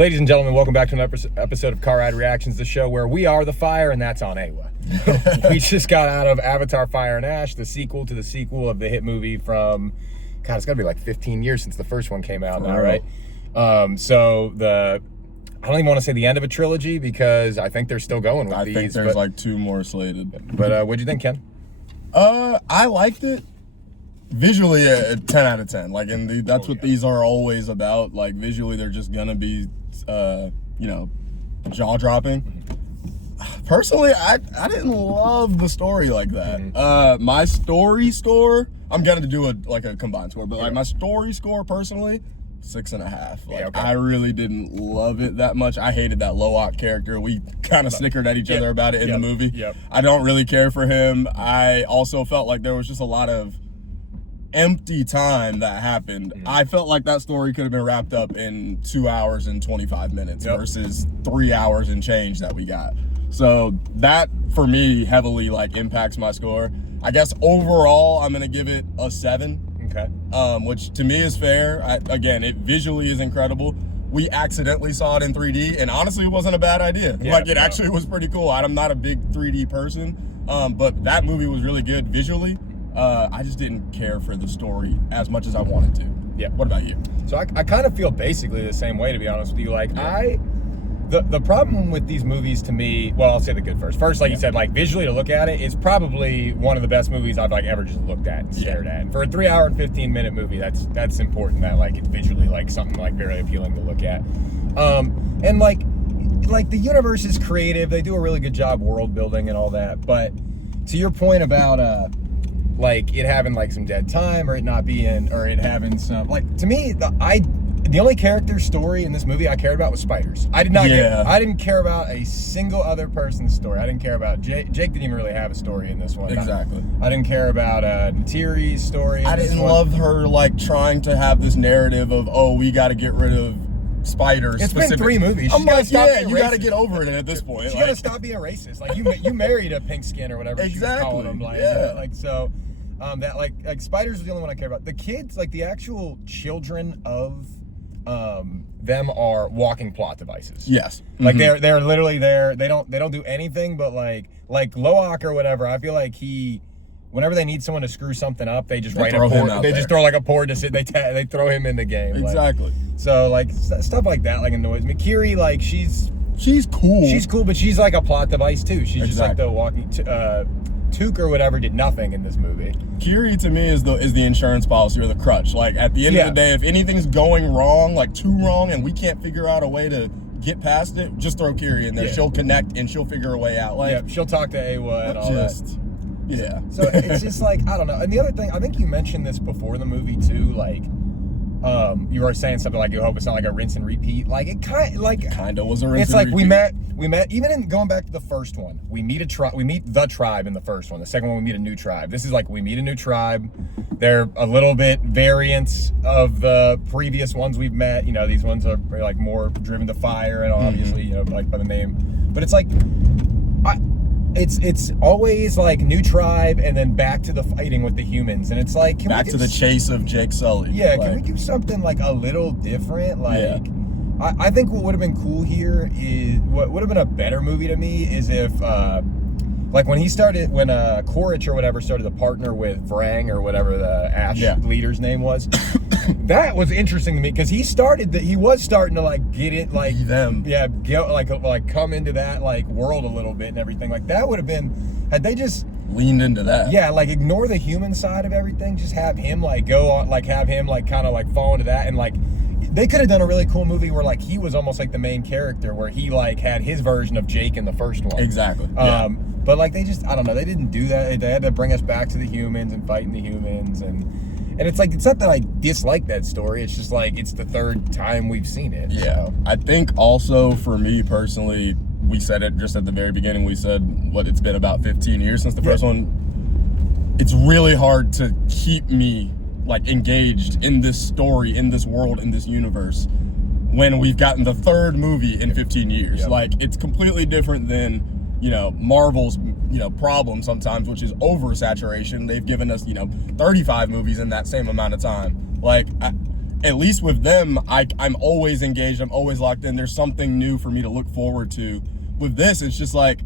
Ladies and gentlemen, welcome back to an episode of CarRideReactions, the show where we are the fire, and that's on AWA. We just got out of Avatar: Fire and Ash, the sequel to the sequel of the hit movie from, God, it's got to be like 15 years since the first one came out now, right? I don't even want to say the end of a trilogy because I think they're still going with these. I think there's like 2 more slated. But what'd you think, Ken? I liked it. Visually, a 10 out of 10. Like, that's what these are always about. Like, visually, they're just gonna be, jaw-dropping. Personally, I didn't love the story like that. My story score, I'm gonna do a combined score, but like my story score personally, 6.5. Like, I really didn't love it that much. I hated that Loak character. We kind of snickered at each other about it in the movie. I don't really care for him. I also felt like there was just a lot of empty time that happened. I felt like that story could have been wrapped up in 2 hours and 25 minutes versus 3 hours and change that we got. So that for me heavily like impacts my score. I guess overall I'm gonna give it a 7. Okay. Which to me is fair. Again, it visually is incredible. We accidentally saw it in 3D, and honestly, it wasn't a bad idea. It actually was pretty cool. I'm not a big 3D person, but that movie was really good visually. I just didn't care for the story as much as I wanted to. Yeah. What about you? So I kind of feel basically the same way, to be honest with you. Like, the problem with these movies to me, well, I'll say the good first. First, like you said, like visually to look at it, it's probably one of the best movies I've like ever just looked at and stared at. And for a 3 hour and 15 minute movie, that's important that like it's visually like something like very appealing to look at. And like the universe is creative. They do a really good job world building and all that. But to your point about like it having like some dead time or it not being, or it having some, like, to me, the only character story in this movie I cared about was Spiders. I didn't care about a single other person's story. I didn't care about Jake. Jake didn't even really have a story in this one. Exactly. I didn't care about Natiri's story. I didn't love her like trying to have this narrative of, oh, we got to get rid of Spiders. It's been 3 movies. I'm like, you got to get over it at this point. You got to stop being racist. Like you married a pink skin or whatever she was calling him. Like, like so. That like Spiders was the only one I care about. The kids, like the actual children of them are walking plot devices. Yes. Like they're literally there. They don't do anything but like Loak or whatever. I feel like whenever they need someone to screw something up, they just just throw like a poor decision. They throw him in the game. Exactly. Like, so like stuff like that like annoys me. Kiri, like she's cool. She's cool, but she's like a plot device too. She's just like the walking Took or whatever did nothing in this movie. Kiri to me is the insurance policy or the crutch. Like at the end of the day, if anything's going wrong, like too wrong, and we can't figure out a way to get past it, just throw Kiri in there. She'll connect and she'll figure a way out. Like she'll talk to AWA and all that. Yeah. So it's just like, I don't know. And the other thing, I think you mentioned this before the movie too, like you were saying something like you hope it's not like a rinse and repeat. Like it kind of was a rinse and repeat. It's like we met even in going back to the first one. We meet the tribe in the first one. The second one we meet a new tribe. This is like we meet a new tribe. They're a little bit variants of the previous ones we've met. You know, these ones are like more driven to fire and obviously, you know, like by the name. But it's like it's always like new tribe and then back to the fighting with the humans, and it's like back to the chase of Jake Sully. Yeah, can we do something like a little different? Like I think what would have been cool here is what would have been a better movie to me is if like when Quaritch or whatever started to partner with Vrang or whatever the Ash leader's name was. That was interesting to me because he was starting to like get it like them. Like come into that like world a little bit and everything. Like that would have been, had they just leaned into that. Yeah, like ignore the human side of everything, just have him like go on, like have him like kind of like fall into that, and like they could have done a really cool movie where like he was almost like the main character, where he like had his version of Jake in the first one. Exactly. But like they just, I don't know, they didn't do that. They had to bring us back to the humans and fighting the humans, and it's like, it's not that I dislike that story. It's just like, it's the 3rd time we've seen it. Yeah. So. I think also for me personally, we said it just at the very beginning, we said it's been about 15 years since the first one. It's really hard to keep me like engaged in this story, in this world, in this universe when we've gotten the 3rd movie in 15 years. Like it's completely different than, you know, Marvel's, you know, problem sometimes, which is oversaturation. They've given us, you know, 35 movies in that same amount of time. Like at least with them, I'm always engaged. I'm always locked in. There's something new for me to look forward to. With this, it's just like,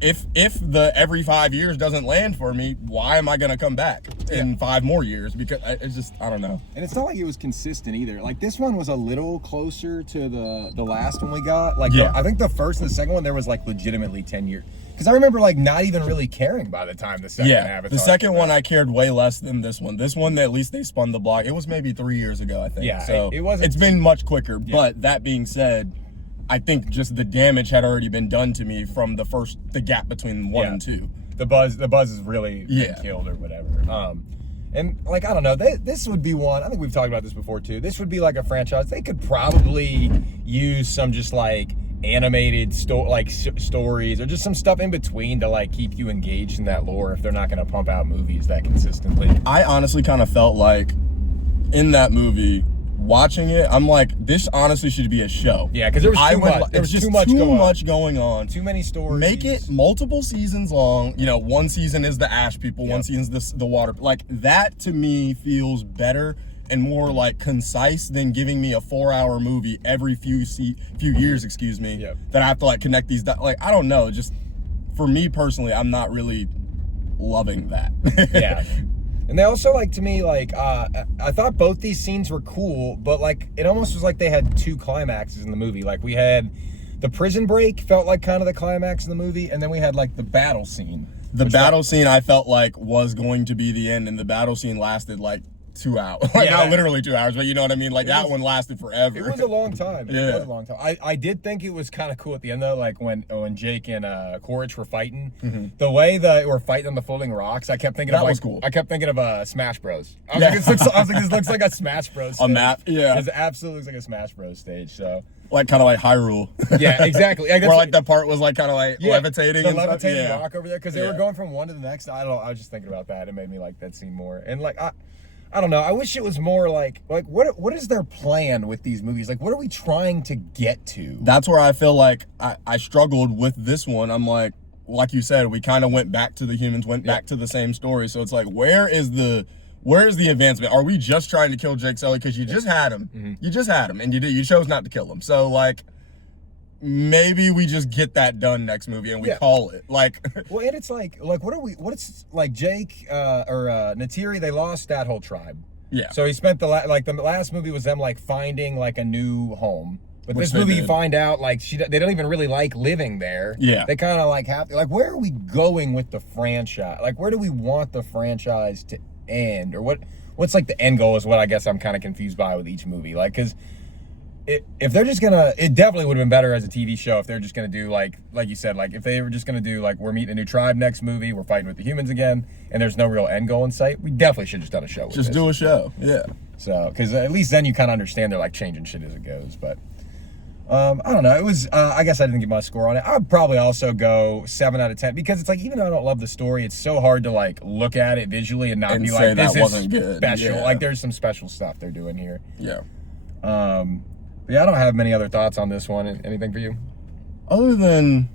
if the every 5 years doesn't land for me, why am I gonna come back in 5 more years? Because it's just, I don't know. And it's not like it was consistent either. Like this one was a little closer to the last one we got. Like I think the first and the second one there was like legitimately 10 years. Because I remember like not even really caring by the time the second Avatar. The second one I cared way less than this one. This one, at least they spun the block. It was maybe 3 years ago, I think. Yeah, so it wasn't. It's been much quicker. Yeah. But that being said, I think just the damage had already been done to me from the gap between 1 and 2. The buzz is really been killed or whatever. And like, I don't know, this would be one, I think we've talked about this before too. This would be like a franchise. They could probably use some just like animated stories or just some stuff in between to like keep you engaged in that lore if they're not going to pump out movies that consistently. I honestly kind of felt like in that movie, watching it, I'm like, this honestly should be a show. Yeah, because there was too much. There was just too much going on. Too many stories. Make it multiple seasons long. You know, one season is the ash people, one season is the water. Like that to me feels better and more like concise than giving me a 4-hour movie every few years, that I have to like connect these. Like I don't know. Just for me personally, I'm not really loving that. Yeah. And they also, like, to me, like, I thought both these scenes were cool, but, like, it almost was like they had 2 climaxes in the movie. Like, we had the prison break felt like kind of the climax in the movie, and then we had, like, the battle scene. The battle scene I felt like was going to be the end, and the battle scene lasted, like, 2 hours. Like, not literally 2 hours, but you know what I mean? Like, that one lasted forever. It was a long time. Yeah. It was a long time. I did think it was kind of cool at the end, though, like when Jake and Quaritch were fighting. Mm-hmm. The way they were fighting on the floating rocks, I kept thinking that was cool. I kept thinking of Smash Bros. I was like, this looks like a Smash Bros. stage. A map, yeah. It absolutely looks like a Smash Bros. Stage, so. Like, kind of like Hyrule. Yeah, exactly. Where, like, the part was, like, kind of like levitating. The levitating rock over there, because they were going from one to the next. I don't know, I was just thinking about that. It made me like that scene more. And, like, I don't know. I wish it was more like what is their plan with these movies? Like, what are we trying to get to? That's where I feel like I struggled with this one. I'm like you said, we kind of went back to the humans, went back to the same story. So it's like, where is the advancement? Are we just trying to kill Jake Sully because you just had him? Mm-hmm. You just had him, and you chose not to kill him. So like, maybe we just get that done next movie and we call it like. Well, and it's like what's like Jake or Natiri, they lost that whole tribe. Yeah. So he spent the last movie was them like finding like a new home. But this movie, you find out like they don't even really like living there. Yeah. They kind of like have like, where are we going with the franchise? Like, where do we want the franchise to end, or what's like the end goal is what I guess I'm kind of confused by with each movie. Like, because if they're just gonna, it definitely would have been better as a TV show if they're just gonna do like you said, like if they were just gonna do like we're meeting a new tribe next movie, we're fighting with the humans again, and there's no real end goal in sight. We definitely should have just done a show. Just do a show, yeah. So, because at least then you kind of understand they're like changing shit as it goes. But I don't know. It was. I guess I didn't get my score on it. I would probably also go 7 out of 10 because it's like, even though I don't love the story, it's so hard to like look at it visually and not be like, this is good. Special. Yeah. Like there's some special stuff they're doing here. Yeah. But yeah, I don't have many other thoughts on this one. Anything for you? Other than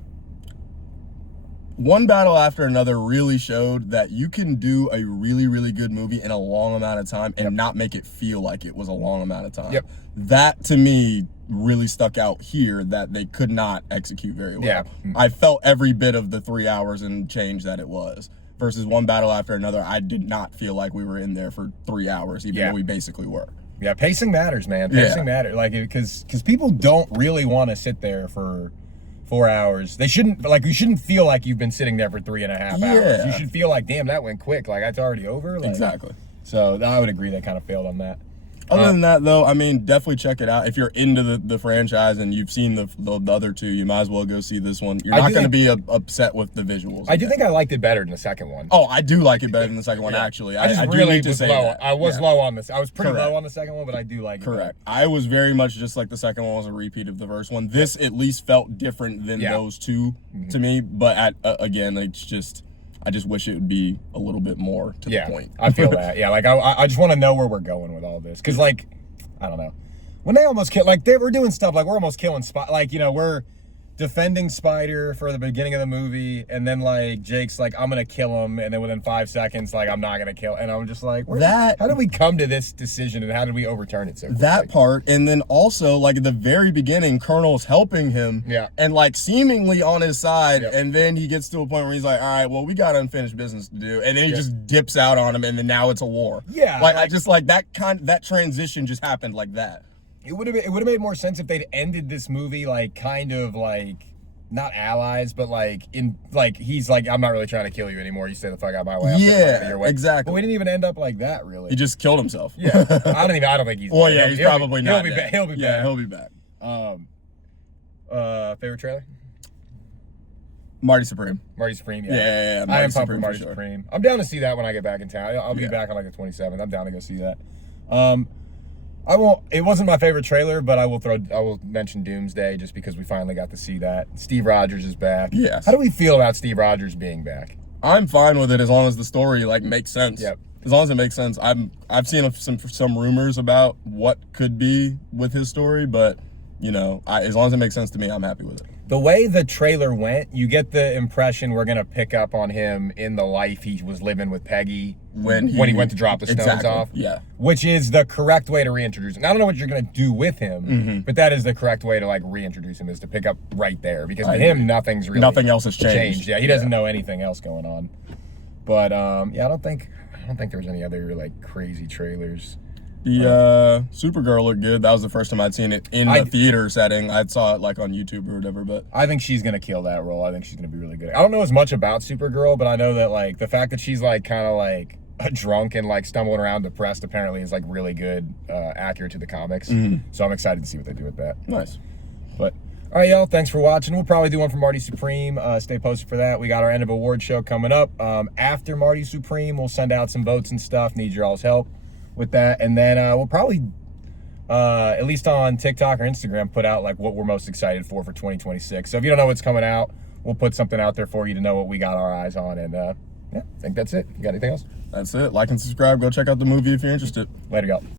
one battle after another really showed that you can do a really, really good movie in a long amount of time and not make it feel like it was a long amount of time. Yep. That to me really stuck out here, that they could not execute very well. Yeah. I felt every bit of the 3 hours and change that it was. Versus one battle after another, I did not feel like we were in there for 3 hours, even though we basically were. Yeah, pacing matters, man. Pacing matters. Like, because people don't really want to sit there for 4 hours. They shouldn't, like, you shouldn't feel like you've been sitting there for 3.5 hours. You should feel like, damn, that went quick. Like, that's already over. Like, exactly. So I would agree they kind of failed on that. Other than that, though, I mean, definitely check it out. If you're into the franchise and you've seen the other two, you might as well go see this one. You're not going to be upset with the visuals. I do think I liked it better than the second one. Oh, I do like it better than the second one, actually. I just really was low. I was low on this. I was pretty low on the second one, but I do like it. Correct. I was very much just like the second one was a repeat of the first one. This at least felt different than those two to me. But again, it's just, I just wish it would be a little bit more to the point. I feel that. Yeah, like I just want to know where we're going with all this. Because, like, I don't know. When they almost kill, like, they were doing stuff like we're almost killing Spot. Like, you know, defending Spider for the beginning of the movie, and then like Jake's like, I'm gonna kill him, and then within 5 seconds, like, I'm not gonna kill, and I'm just like, how did we come to this decision, and how did we overturn it so quickly? That part, and then also like at the very beginning, Colonel's helping him, and like seemingly on his side, and then he gets to a point where he's like, all right, well, we got unfinished business to do, and then he just dips out on him, and then now it's a war. Like I just like that transition just happened like that. It would have made more sense if they'd ended this movie like kind of like not allies, but like he's like, I'm not really trying to kill you anymore. You stay the fuck out my way. Exactly. But we didn't even end up like that, really. He just killed himself. I don't think he's. Well, he's probably not. He'll be back. Yeah, he'll be back. Favorite trailer? Marty Supreme. Marty Supreme. Yeah. I am pumped for Marty Supreme. I'm down to see that when I get back in town. I'll be back on like the 27th. I'm down to go see that. It wasn't my favorite trailer, but I will mention Doomsday just because we finally got to see that. Steve Rogers is back. Yes. How do we feel about Steve Rogers being back? I'm fine with it as long as the story like makes sense. Yep. As long as it makes sense. I've seen some rumors about what could be with his story, but you know, as long as it makes sense to me, I'm happy with it. The way the trailer went, you get the impression we're gonna pick up on him in the life he was living with Peggy when he went to drop the stones off. Yeah. Which is the correct way to reintroduce him. I don't know what you're gonna do with him, but that is the correct way to like reintroduce him, is to pick up right there, because to him nothing else has changed. Yeah, he doesn't know anything else going on. But I don't think there's any other like crazy trailers. The Supergirl looked good. That was the first time I'd seen it in the theater setting. I saw it like on YouTube or whatever, but I think she's gonna kill that role. I think she's gonna be really good. I don't know as much about Supergirl, but I know that like the fact that she's like kind of like a drunk and like stumbling around depressed apparently is like really good, accurate to the comics. So I'm excited to see what they do with that. Nice. But all right, y'all, thanks for watching. We'll probably do one for Marty Supreme. Stay posted for that. We got our end of award show coming up. After Marty Supreme, we'll send out some votes and stuff. Need your all's help with that, and then we'll probably at least on TikTok or Instagram put out like what we're most excited for 2026. So if you don't know what's coming out, we'll put something out there for you to know what we got our eyes on. And I think that's it. You got anything else? That's it. Like and subscribe. Go check out the movie if you're interested. Later, y'all.